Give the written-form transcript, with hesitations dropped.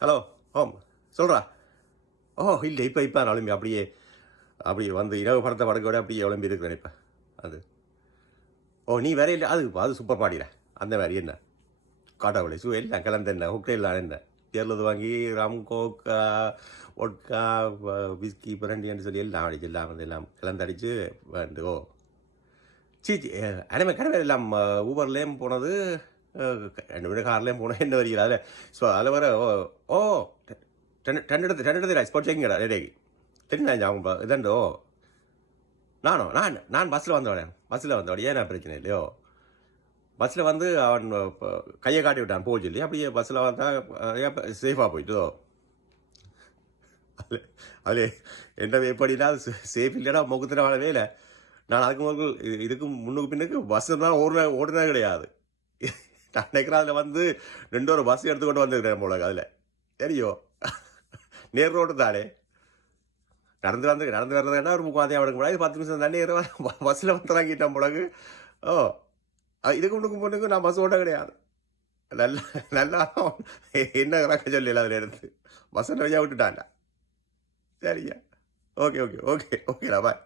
Hello. ஓம். சொல்றா. ஓ! இல்ல. இப்ப நான் எழும்பி அப்படியே வந்து இரவு படத்த படுக்கவிட அப்படியே எழும்பி இருக்கிறேன் இப்ப. அது. ஓ! நீ வேற இல்ல. அது சூப்பர் மாடிடா. அந்த மாரி என்ன? கடவுளே! எல்லாம் கலந்தென்ன, ஹொக்டெல்லாம் என்ன? தேர்லது வாங்கி ரம், கோக், வொட்கா, விஸ்கி, பிராண்டின்னு சொல்லி எல்லாம் அடிச்சு எல்லாம் வந்து எல்லாம் கலந்தடிச்சு வந்து கடமை எல்லாம் ஊபர்லேயும் போனது, அ 2 பேரும் கார்லயும் போனோம். என்ன வருகிறா அதில. அதில வர ஓ! ரெண்டு ஸ்பாட் செக்கிங்கடா டேய். தெரியுதா ஞாபகம் இதண்டோ. நான் பஸ்ல வந்தவன். ஏன் பிரச்சனை இல்லையோ? பஸ்ல வந்து அவன் கைய காட்டி விட்டான் போ சொல்லி. அப்படியே பஸ்ல வந்தா சேஃபா போயிட்டோ. அதுல அதுல என்ன எப்படின்னா சேஃப் இல்லடா முகத்துல வாழவே இல்ல. நான் அதுக்கு முதல் இதுக்கு முன்னுக்கு பின்னுக்கு பஸ் தான் ஓடுனது கிடையாது. நான் நினைக்கிறேன் அதுல வந்து 2 ஒரு பஸ் எடுத்துக்கொண்டு வந்திருக்கிறேன் போல அதுல. தெரியும். நேர் ரோடு தானே. நடந்து வர்றதுன்னா ஒரு 3/4 அவனுக்கு முன்னாடி 10 நிமிஷம் தண்ணி பஸ்ல வந்து இறங்கிட்டான் போலக்கு. ஓ! இதுக்கு முன்னுக்கு நான் பஸ் ஓட்ட கிடையாது. நல்லா நல்லா என்ன கணக்க சொல்லல அதுல எடுத்து. பஸ் நெறையா விட்டுட்டான்டா. சரியா. ஓகேடா பாய்.